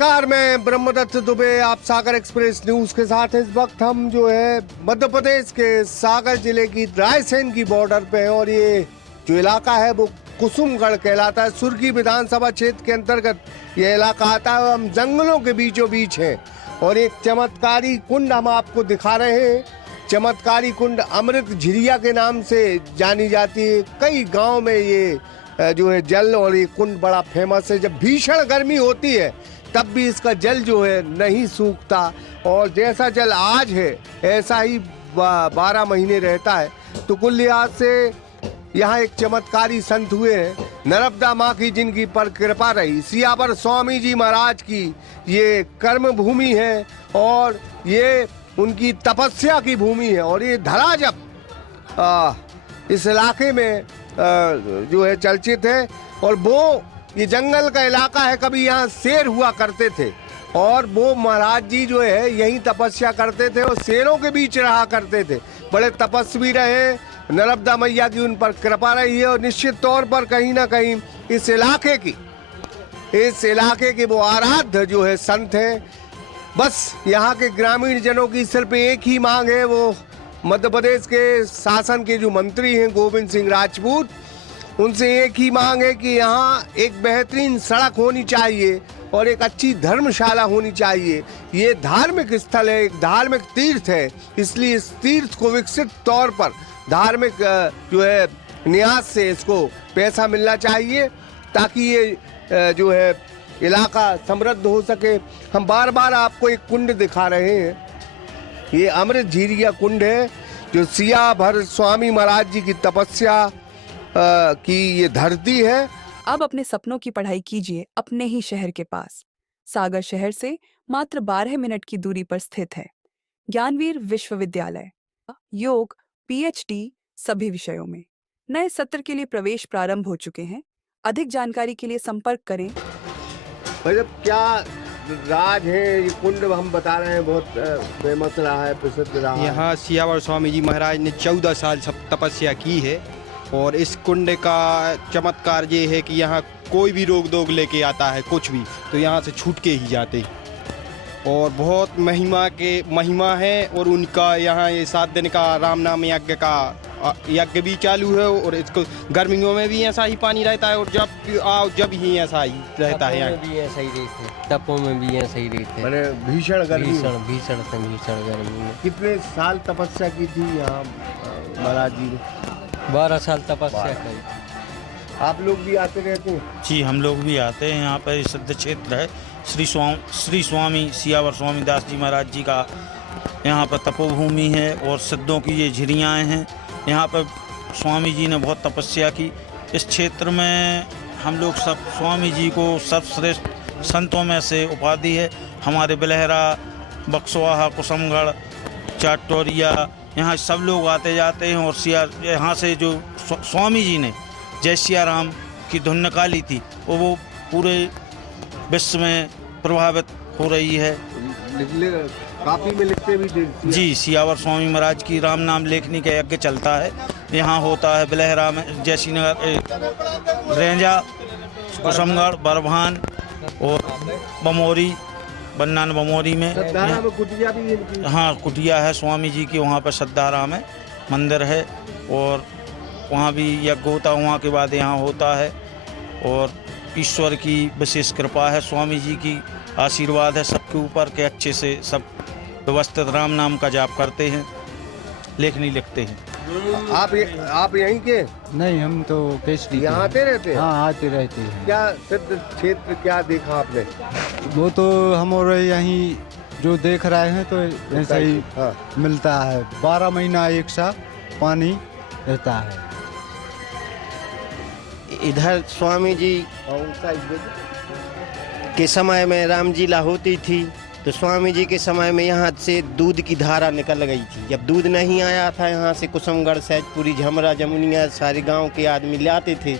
Car में ब्रह्मदत्त दुबे, आप सागर express news के साथ इस वक्त हम जो है मध्य प्रदेश के सागर जिले की रायसेन की बॉर्डर पे हैं और ये जो इलाका है वो कुसुमगढ़ कहलाता है। सुर्गी विधानसभा क्षेत्र के अंतर्गत ये इलाका आता है। हम जंगलों के बीचों बीच हैं और एक चमत्कारी कुंड हम आपको दिखा रहे हैं। चमत्कारी कुंड अमृत झिरिया के नाम से जानी जाती है। कई गाँव में ये जो है जल और ये कुंड बड़ा फेमस है। जब भीषण गर्मी होती है तब भी इसका जल जो है नहीं सूखता और जैसा जल आज है ऐसा ही 12 महीने रहता है। तो कुल लिहाज से यहाँ एक चमत्कारी संत हुए हैं। नर्मदा माँ की जिनकी पर कृपा रही, सियावर स्वामी जी महाराज की ये कर्म भूमि है और ये उनकी तपस्या की भूमि है। और ये धरा जब इस इलाके में जो है चर्चित है और वो ये जंगल का इलाका है। कभी यहाँ शेर हुआ करते थे और वो महाराज जी जो है यहीं तपस्या करते थे और शेरों के बीच रहा करते थे। बड़े तपस्वी रहे, नर्मदा मैया की उन पर कृपा रही है और निश्चित तौर पर कहीं ना कहीं इस इलाके के वो आराध्य जो है संत हैं। बस यहाँ के ग्रामीण जनों की सिर्फ एक ही मांग है, वो मध्य प्रदेश के शासन के जो मंत्री हैं गोविंद सिंह राजपूत, उनसे एक ही मांग है कि यहाँ एक बेहतरीन सड़क होनी चाहिए और एक अच्छी धर्मशाला होनी चाहिए। ये धार्मिक स्थल है, एक धार्मिक तीर्थ है, इसलिए इस तीर्थ को विकसित तौर पर धार्मिक जो है न्यास से इसको पैसा मिलना चाहिए ताकि ये जो है इलाका समृद्ध हो सके। हम बार बार आपको एक कुंड दिखा रहे हैं। ये अमृत झिरिया कुंड है जो सियावर स्वामी महाराज जी की तपस्या की ये धरती है। अब अपने सपनों की पढ़ाई कीजिए अपने ही शहर के पास। सागर शहर से मात्र 12 मिनट की दूरी पर स्थित है ज्ञानवीर विश्वविद्यालय। योग, पीएचडी सभी विषयों में। नए सत्र के लिए प्रवेश प्रारंभ हो चुके हैं। अधिक जानकारी के लिए संपर्क करें। मतलब क्या राज है ये कुंड हम बता रहे हैं, बहुत फेमस रहा है, प्रसिद्ध रहा है। यहाँ सियावर स्वामी जी महाराज ने 14 साल तपस्या की है और इस कुंड का चमत्कार ये है कि यहाँ कोई भी रोग दोग लेके आता है कुछ भी तो यहाँ से छूट के ही जाते और बहुत महिमा है। और उनका यहाँ ये 7 दिन का राम नाम यज्ञ भी चालू है और इसको गर्मियों में भी ऐसा ही पानी रहता है और जब आओ जब ही ऐसा ही रहता है। यहाँ भी ऐसा ही रहते हैं, तपों में भी ऐसा ही रहते हैं। भीषण गर्मी, भीषण गर्मी में। कितने साल तपस्या की थी यहाँ महाराज जी ने? 12 साल तपस्या करी। आप लोग भी आते रहते हैं? जी, हम लोग भी आते हैं। यहाँ पर सिद्ध क्षेत्र है। श्री स्वामी सियावर स्वामी दास जी महाराज जी का यहाँ पर तपोभूमि है और सिद्धों की ये झिरियाँ हैं। यहाँ पर स्वामी जी ने बहुत तपस्या की। इस क्षेत्र में हम लोग सब स्वामी जी को सर्वश्रेष्ठ संतों में से उपाधि है। हमारे बिलहरा, बक्सवाहा, कुसुमगढ़, चाटोरिया, यहाँ सब लोग आते जाते हैं। और यहाँ से जो स्वामी जी ने जय सिया राम की धुन निकाली थी वो पूरे विश्व में प्रभावित हो रही है। काफी में लिखते भी थे। जी, सियावर स्वामी महाराज की राम नाम लेखनी का यज्ञ चलता है। यहाँ होता है बिलहरा में, जैसी नगर, रेंजा, कुसुमगढ़, बरभान और बमोरी, बन्नान बमोरी में। कुटिया भी है। हाँ, कुटिया है स्वामी जी की, वहाँ पर सद्दाराम में मंदिर है और वहाँ भी यज्ञ होता है। वहाँ के बाद यहाँ होता है और ईश्वर की विशेष कृपा है, स्वामी जी की आशीर्वाद है सबके ऊपर के अच्छे से सब व्यवस्थित राम नाम का जाप करते हैं, लेखनी लिखते हैं। आप यहीं के? नहीं, हम तो केसरी यहाँ आते रहते हैं? हाँ, आते रहते हैं। क्या सिद्ध क्षेत्र क्या देखा आपने? वो तो हमारे यहीं जो देख रहे हैं तो ऐसा ही मिलता है। 12 महीना एक साथ पानी रहता है। इधर स्वामी जी के समय में राम लीला होती थी तो स्वामी जी के समय में यहाँ से दूध की धारा निकल गई थी। जब दूध नहीं आया था यहाँ से कुसुमगढ़, सैदपुरी, झमरा, जमुनिया सारे गांव के आदमी ले आते थे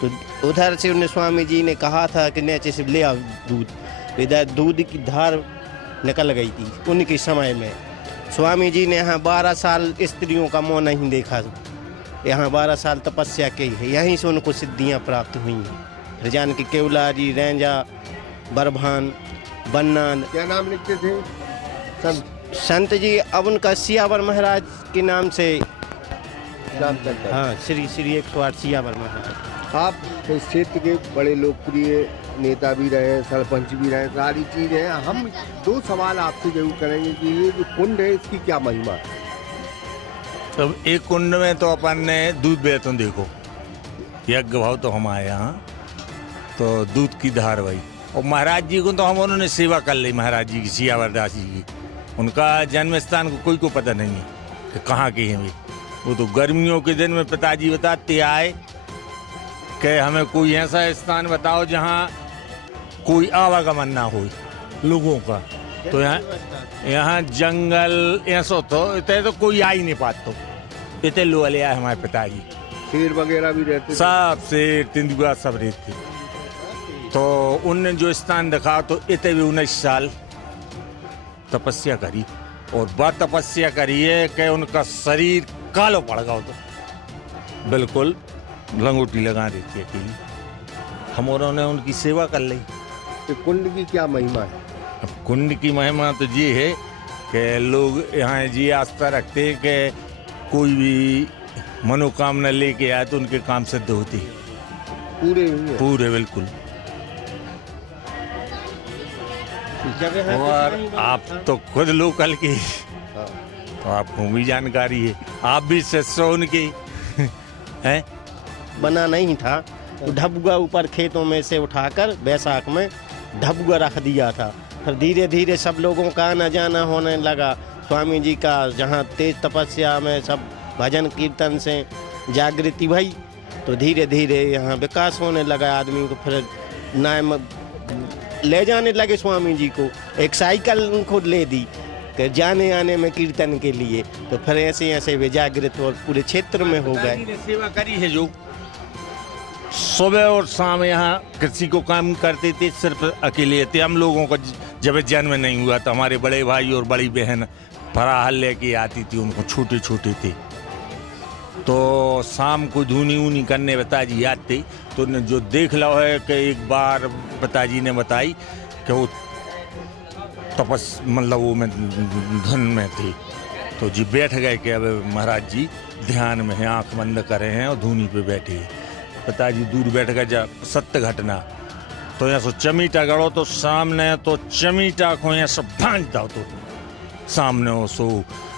तो उधर से उन्हें स्वामी जी ने कहा था कि नीचे से ले आओ दूध। इधर दूध की धार निकल गई थी उनके समय में। स्वामी जी ने यहाँ 12 साल स्त्रियों का मुँह नहीं देखा। यहाँ 12 साल तपस्या की है, यहीं से उनको सिद्धियाँ प्राप्त हुई हैं। जान की केवलारी, रेंजा, बरभान, बनना। क्या नाम लिखते थे संत? संत जी अब उनका सियावर महाराज के नाम से नाम चलता है। हाँ, श्री 108 सियावर महाराज। आप इस क्षेत्र के बड़े लोकप्रिय नेता भी रहे, सरपंच भी रहे, सारी चीज है। हम दो सवाल आपसे जरूर करेंगे कि ये जो कुंड है इसकी क्या महिमा है? तो एक कुंड में तो अपन ने दूध बेचो, देखो यज्ञ भाव तो हमारे यहाँ तो दूध की धार भाई। और महाराज जी को तो हम उन्होंने सेवा कर ली, महाराज जी की, सियावर दास जी की। उनका जन्म स्थान को कोई को पता नहीं है कि कहाँ के हैं वे। वो तो गर्मियों के दिन में पिताजी बताते आए कि हमें कोई ऐसा स्थान बताओ जहाँ कोई आवागमन ना हो लोगों का। तो यहाँ जंगल ऐसा तो इतने तो कोई आ ही नहीं पाता, इतने लोग ले आए हमारे पिताजी। शेर वगैरह भी रहते थे? सब शेर तेंदुआ सब रहते। तो उनने जो स्थान दिखा तो इतने भी 19 साल तपस्या करी, और बात तपस्या करी है कि उनका शरीर कालो पड़ गया। तो बिल्कुल लंगोटी लगा देती है अकेली। हम उन्होंने उनकी सेवा कर ली। तो कुंड की क्या महिमा है? अब कुंड की महिमा तो ये है कि लोग यहाँ जी आस्था रखते हैं कि कोई भी मनोकामना लेके आए तो उनके काम सिद्ध होते हैं। पूरे हुए? पूरे बिल्कुल। और आप तो खुद लोकल की, तो आपको भी जानकारी है, आप भी शिष्य उनकी हैं। बना नहीं था, तो ढबुआ ऊपर खेतों में से उठाकर बैसाख में ढबुआ रख दिया था। फिर धीरे धीरे सब लोगों का आना जाना होने लगा। स्वामी जी का जहाँ तेज तपस्या में सब भजन कीर्तन से जागृति भई, तो धीरे धीरे यहाँ विकास होने लगा। आदमी को फिर नाम ले जाने लगे स्वामी जी को। एक साइकिल उनको ले दी कि जाने आने में कीर्तन के लिए। तो फिर ऐसे ऐसे वे जागृत और पूरे क्षेत्र में हो गए। सेवा करी है जो सुबह और शाम यहाँ कृषि को काम करते थे, सिर्फ अकेले थे। हम लोगों को जब जन्म नहीं हुआ तो हमारे बड़े भाई और बड़ी बहन फराहल लेके आती थी, उनको छोटे छोटे थे। तो शाम को धूनी ऊनी करने पिताजी आते, तो जो देख लो है कि एक बार पिताजी ने बताई कि वो मतलब वो में धुन में थी। तो जी बैठ गए कि अब महाराज जी ध्यान में हैं, आंख बंद करे हैं और धूनी पे बैठे। पिताजी दूर बैठ गए, जा सत्य घटना। तो यहाँ सो चमीटा गड़ो तो सामने तो चमीटा को यहाँ सब भांज दो, तो सामने हो सो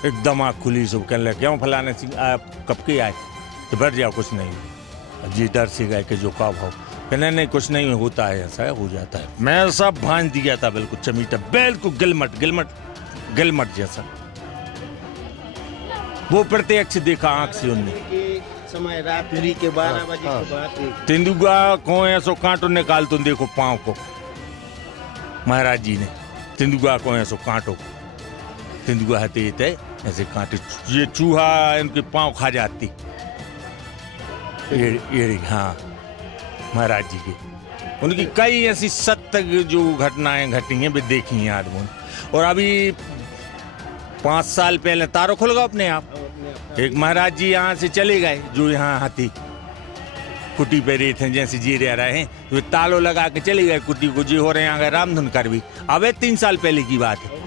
एकदम आँख खुली। सब कहने लगे क्यों फलाने सिंह आप कब के आए? तो बैठ जाओ, कुछ नहीं। जी डर से गए कि जो का भाव, कहने नहीं कुछ नहीं होता है, ऐसा हो जाता है। मैं सब भांज दिया था बिल्कुल चमीटा, बिल्कुल गिलमट गिलमट गिलमट जैसा। वो प्रत्यक्ष देखा आंख से उनने। समय रात्रि के 12 बजे के बाद तेंदुआ को ऐसो कांटो निकाल तो देखो पाँव को, महाराज जी ने तेंदुआ को ऐसो कांटो, तेंदुआ हते ऐसे कांटे, ये चूहा इनके पाँव खा जाती। ये हाँ महाराज जी की उनकी कई ऐसी सत्य जो घटनाएं घटी हैं वे देखी हैं आदमी। और अभी 5 साल पहले तारो खुल गया अपने आप। एक महाराज जी यहाँ से चले गए, जो यहाँ हाथी कुटी पे रहे थे, जैसे जी रहे हैं, तो तालो लगा के चले गए कुटी को, जी हो रहे हैं रामधुन कर भी। अब 3 साल पहले की बात है।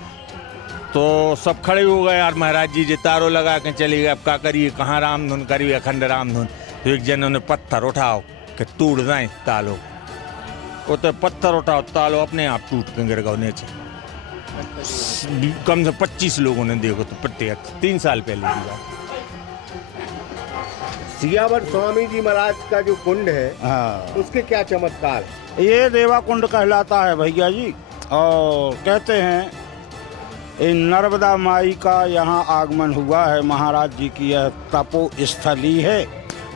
तो सब खड़े हो गए यार, महाराज जी जो तारो लगा के चले गए, अब क्या करिए, कहाँ रामधुन करिए, अखंड रामधुन। तो एक जन ने पत्थर उठाओ कि तोड़ दें तालो, वो तो पत्थर उठाओ, तालो अपने आप टूट के गिर गए नीचे। कम से 25 लोगों ने देखो, तो प्रत्यक्ष 3 साल पहले की बात। सियावर स्वामी जी महाराज का जो कुंड है, हाँ, उसके क्या चमत्कार? ये देवा कुंड कहलाता है भैया जी। और कहते हैं इन नर्मदा माई का यहाँ आगमन हुआ है। महाराज जी की यह तपो स्थली है,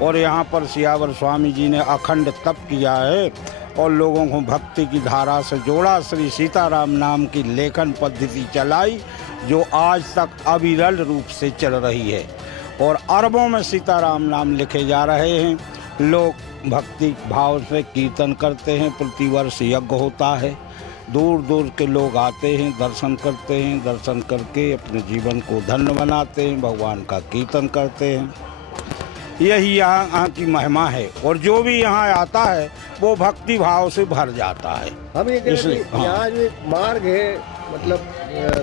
और यहाँ पर सियावर स्वामी जी ने अखंड तप किया है और लोगों को भक्ति की धारा से जोड़ा। श्री सीताराम नाम की लेखन पद्धति चलाई, जो आज तक अविरल रूप से चल रही है, और अरबों में सीताराम नाम लिखे जा रहे हैं। लोग भक्ति भाव से कीर्तन करते हैं, प्रतिवर्ष यज्ञ होता है, दूर दूर के लोग आते हैं, दर्शन करते हैं, दर्शन करके अपने जीवन को धन्य बनाते हैं, भगवान का कीर्तन करते हैं। यही यहाँ की महिमा है। और जो भी यहाँ आता है वो भक्ति भाव से भर जाता है। हम ये कह रहे थे, इसलिए, हाँ। यहाँ जो एक मार्ग है, मतलब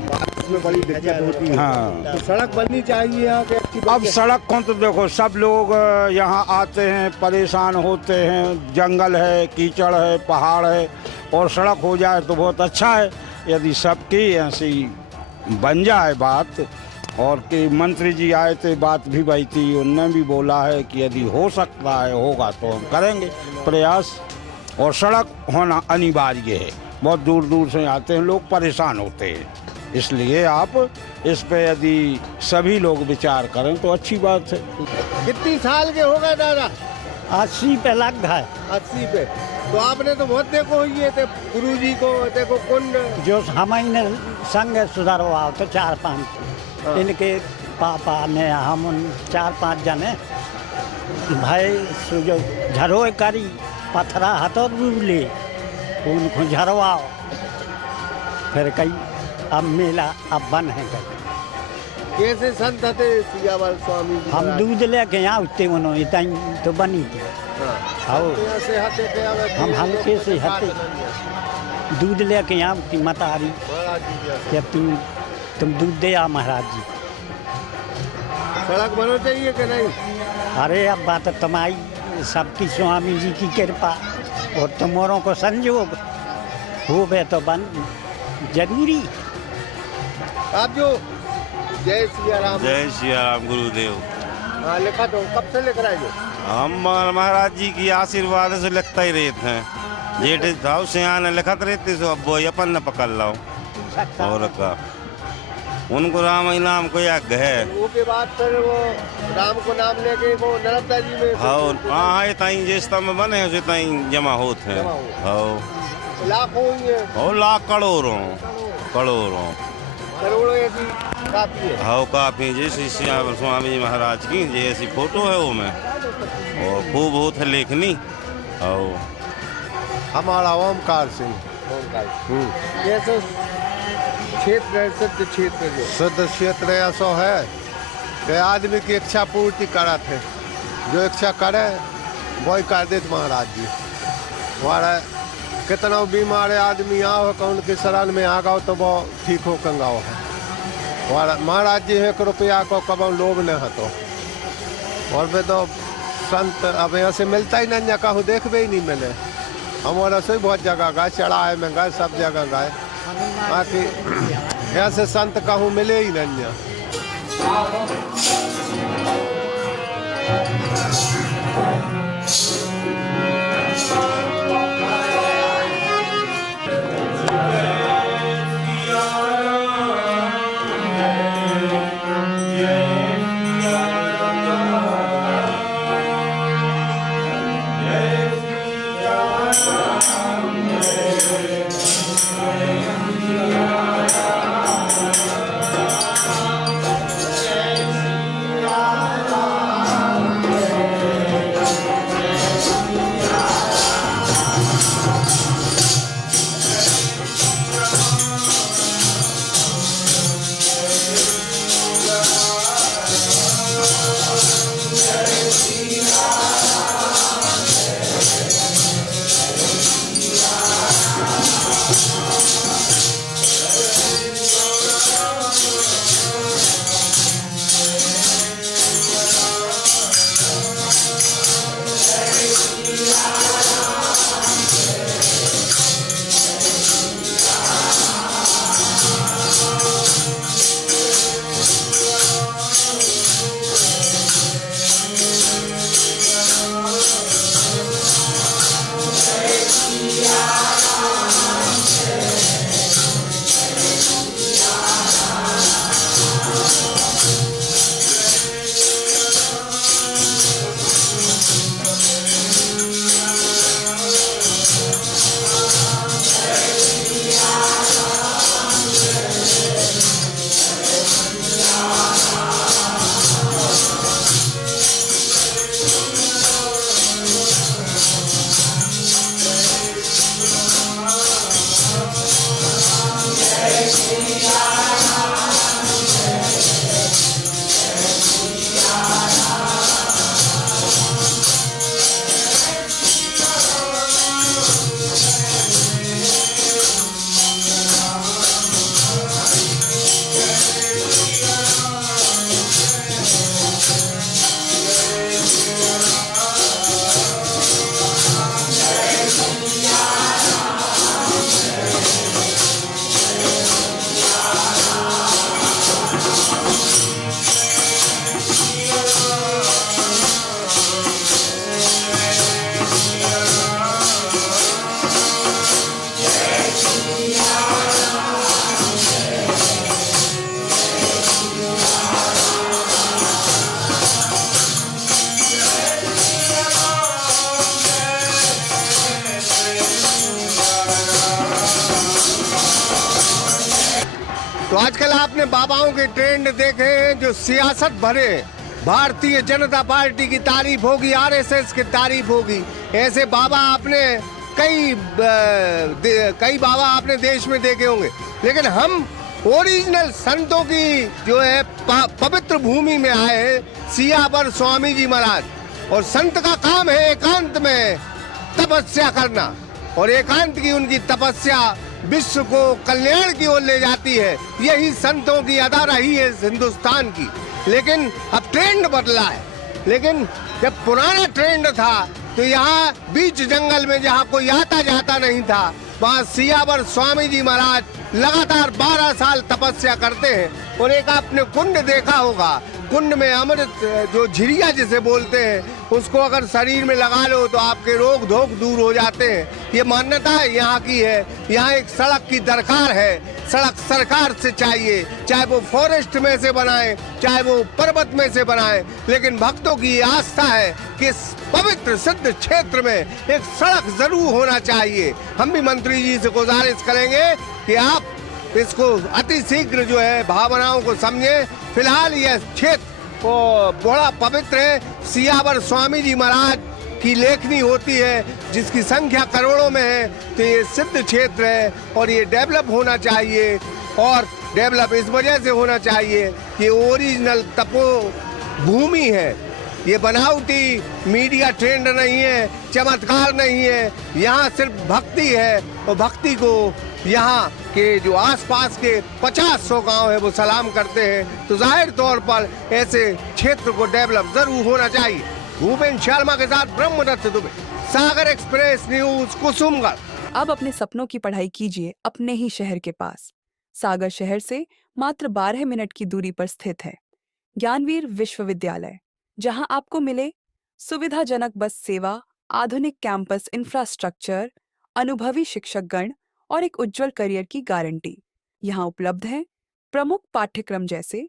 बारिश में बड़ी दिक्कत होती है, हाँ। तो सड़क बननी चाहिए यहाँ पे अच्छी। अब सड़क को तो देखो, सब लोग यहाँ आते हैं, परेशान होते हैं, जंगल है, कीचड़ है, पहाड़ है, और सड़क हो जाए तो बहुत अच्छा है। यदि सबकी ऐसी बन जाए बात, और कि मंत्री जी आए थे, बात भी बही थी, उनने भी बोला है कि यदि हो सकता है, होगा तो हम करेंगे प्रयास। और सड़क होना अनिवार्य है, बहुत दूर दूर से आते हैं लोग, परेशान होते हैं, इसलिए आप इस पे यदि सभी लोग विचार करें तो अच्छी बात है। कितनी साल के हो गए दादा? 80 पे लग गए। 80 पे। तो आपने तो बहुत देखो ये थे गुरु जी को, देखो कुंड जो हमने संग सुधरवा तो 4-5 इनके पापा ने, हम 4-5 जने भाई जो झरोए करी, पथरा हथो ले उनको झरवाओ, फिर कई अब मेला अब बन है कई। कैसे संत थे सियावर स्वामी जी? हम दूध लेके यहाँ उठते उन्होंने इतनी तो बनी थी। आओ हम हल्के से हते दूध लेके यहाँ उठती मतारी कि तुम दूध दे आ महाराज जी। सड़क बनना चाहिए कि नहीं? अरे अब बात तुम्हारी, सबकी स्वामी जी की कृपा और तुम्हारों को संजोग हो गए तो बन जरूरी। आप जो जय सिया राम, जय सिया राम गुरुदेव, हाँ लिखा तो कब से लिख रहे हैं? हम महाराज जी की आशीर्वाद से लिखता ही रहते हैं। जेठ भाव से आने लिखत रहते सो अब वो अपन न पकड़ लो और का उनको राम ही नाम को याद है। वो के बाद फिर वो राम को नाम लेके वो नर्मदा जी में हाँ ताई जिस में बने उसे ताई जमा होते हैं। हाँ लाखों ही है और लाख करोड़ों करोड़ों ऐसी काफी है। हाँ काफी जैसे सियावर स्वामी जी महाराज की जैसी फोटो है वो में, और खूब होत है लेखनी। हमारा ओमकार सिंह जैसे क्षेत्र है, सिद्ध क्षेत्र जो सिद्ध क्षेत्र ऐसा है कि आदमी की इच्छा पूर्ति करत है, जो इच्छा करे वही कर देते महाराज जी। हमारा कितना बीमार आदमी आओ कि उनके शरण में आ गओ तो वो ठीक हो कंगाओ है। महाराज जी 1 रुपया को कब लोभ न हतो, और वे तो संत अब यहाँ से मिलता ही नहीं, कहूँ देखबे ही नहीं मिले। हमारा से बहुत जगह गए, चढ़ाए में गए, सब जगह गए, बाकी यहाँ से संत कहूँ मिले ही नहीं। तो आजकल आपने बाबाओं के ट्रेंड देखे हैं जो सियासत भरे हैं। भारतीय जनता पार्टी की तारीफ होगी, आरएसएस की तारीफ होगी। ऐसे बाबा आपने कई बाबा आपने देश में देखे होंगे, लेकिन हम ओरिजिनल संतों की जो है पवित्र भूमि में आए हैं, सियावर स्वामी जी महाराज। और संत का काम है एकांत में तपस्या करना, और एकांत की उनकी तपस्या विश्व को कल्याण की ओर ले जाती है। यही संतों की अदा रही है इस हिंदुस्तान की। लेकिन अब ट्रेंड बदला है। लेकिन जब पुराना ट्रेंड था तो यहाँ बीच जंगल में जहाँ कोई आता जाता नहीं था, वहाँ सियावर स्वामी जी महाराज लगातार 12 साल तपस्या करते हैं। और एक आपने कुंड देखा होगा, कुंड में अमृत जो झिरिया जिसे बोलते हैं, उसको अगर शरीर में लगा लो तो आपके रोग धोक दूर हो जाते हैं। ये मान्यता है यहाँ की है। यहाँ एक सड़क की दरकार है, सड़क सरकार से चाहिए, चाहे वो फॉरेस्ट में से बनाए, चाहे वो पर्वत में से बनाए। लेकिन भक्तों की आस्था है कि इस पवित्र सिद्ध क्षेत्र में एक सड़क जरूर होना चाहिए। हम भी मंत्री जी से गुजारिश करेंगे कि आप इसको अति शीघ्र जो है भावनाओं को समझे। फिलहाल यह क्षेत्र बड़ा पवित्र है। सियावर स्वामी जी महाराज की लेखनी होती है जिसकी संख्या करोड़ों में है। तो ये सिद्ध क्षेत्र है और ये डेवलप होना चाहिए। और डेवलप इस वजह से होना चाहिए कि ओरिजिनल तपो भूमि है। ये बनावटी मीडिया ट्रेंड नहीं है, चमत्कार नहीं है। यहाँ सिर्फ भक्ति है और भक्ति को यहाँ के जो आसपास के 50-100 गांव है वो सलाम करते हैं। तो जाहिर तौर पर ऐसे क्षेत्र को डेवलप जरूर होना चाहिए। भूपेन शर्मा के साथ ब्रह्मदत्त दुबे, सागर एक्सप्रेस न्यूज, कुसुमगढ़। अब अपने सपनों की पढ़ाई कीजिए अपने ही शहर के पास। सागर शहर से मात्र 12 मिनट की दूरी पर स्थित है ज्ञानवीर विश्वविद्यालय, जहां आपको मिले सुविधाजनक बस सेवा, आधुनिक कैंपस इंफ्रास्ट्रक्चर, अनुभवी शिक्षकगण और एक उज्जवल करियर की गारंटी। यहाँ उपलब्ध है प्रमुख पाठ्यक्रम जैसे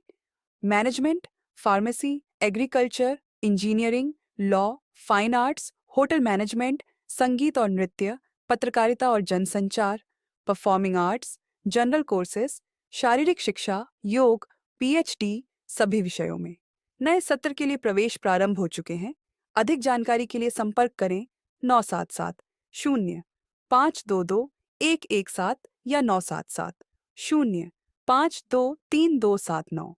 management, pharmacy, agriculture, engineering, law, fine arts, hotel management, संगीत और नृत्य, पत्रकारिता और जनसंचार, परफॉर्मिंग आर्ट्स, जनरल कोर्सेज, शारीरिक शिक्षा, योग, पीएचडी सभी विषयों में। नए सत्र के लिए प्रवेश प्रारंभ हो चुके हैं। अधिक जानकारी के लिए संपर्क करें 977-0522-117 या 977-0523-279।